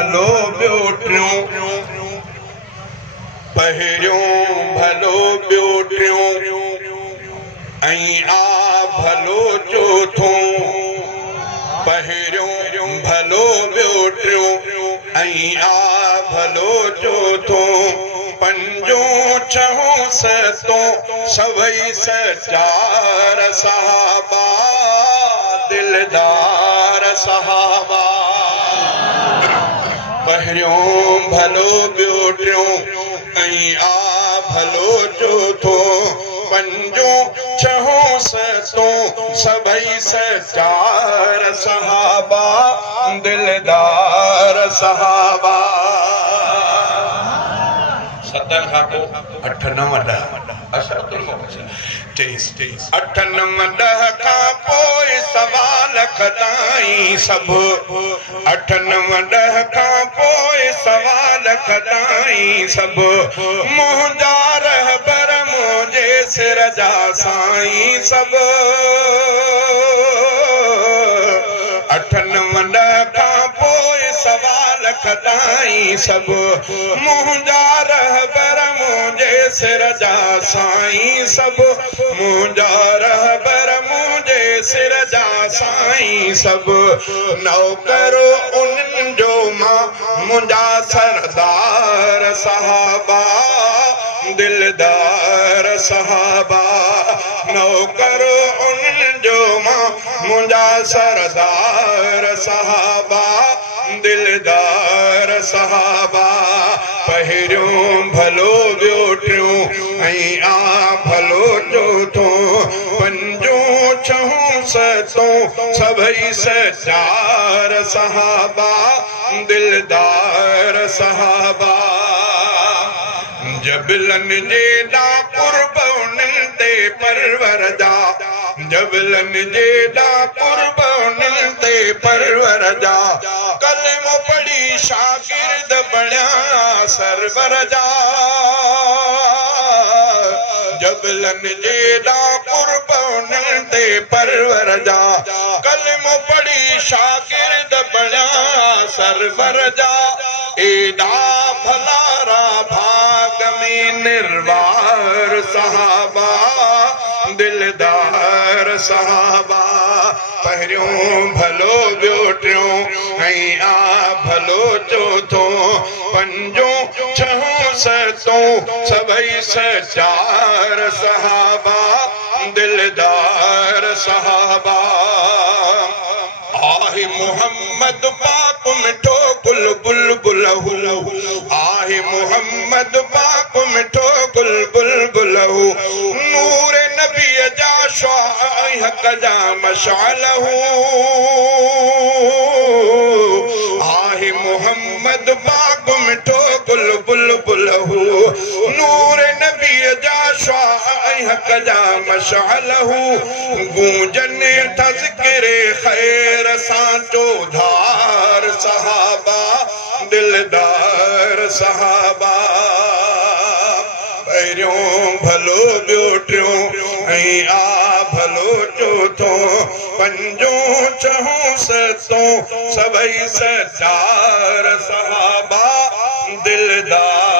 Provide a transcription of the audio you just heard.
भलो ॿियो टियों, पहिरियों भलो ॿियो टियों, ऐं आ भलो चोथों, पहिरियों भलो ॿियो टियों, ऐं आ भलो चोथों, पंजों छहों सतों सभई सचार सहाबा, दिलदार सहाबा। पहिरियों भलो ॿियो टियों, ऐं आ भलो चोथों, पंजों छहों सतों सभई सचार सहाबा, दिलदार सहाबा। सतन खां पोइ 8 9 10 असरतुल तेईस 8 9 10 खां पोइ सवा लख ताईं सभु, 8 9 10 खां पोइ सवा लख ताईं सभु, मुंहिंजा रहबर मुंहिंजे सिर जा साईं सभु, 8 9 10 खां पोइ सवा लख ताईं सभु, मुंहिंजा रहबर मुंहिंजे सिर जा साईं सभु, मुंहिंजा रहबर मुंहिंजे सिर जा साईं सभु, नौकर उन्हनि जो मां मुंहिंजा सरदार सहाबा, दिलदार सहाबा, नौकर उन्हनि जो मां मुंहिंजा सरदार सहाबा, दिलदार सहाबा। पहिरियों भलो ॿियो टियों, ऐं आ भलो चोथों, पंजों छहों सतों सभई सचार सहाबा, दिलदार सहाबा। जबलनि जेॾा कुर्ब उन्हनि ते परवर जा, जबलनि जेॾा कुर्ब उन्हनि ते परवर जा, कलमो पढ़ी शागिर्द बणिया सरवर जा, जबलनि जेॾा कुर्ब उन्हनि ते परवर जा, कलमो पढ़ी शागिर्द बणिया सरवर जा, एॾा भलारा भाग में निर्वार सहाबा, दिलदार सहाबा। पहिरियों भलो ॿियो टियों, ऐं आ भलो चोथों, पंजों छहों सतों सभई सचार सहाबा, दिलदार सहाबा। आहे मोहम्मद पाक मिठो गुल बुलबुल हू, आहे मोहम्मद पाक मिठो गुल बुलबुल हू, नूर नबी जा शुआ हक जा मशाल हू, आहे मोहम्मद पाक मिठो गुल बुलबुल हू, नूर नबी जा शुआ हक जा मशाल हू, गूंजने था ज़िक्रे खैर सांचो धार सहाबा, दिलदार सहाबा। पहिरियों भलो ॿियो टियों, ऐं आ भलो चोथों, पंजों छहों सतों सभई सचार सहाबा, दिलदार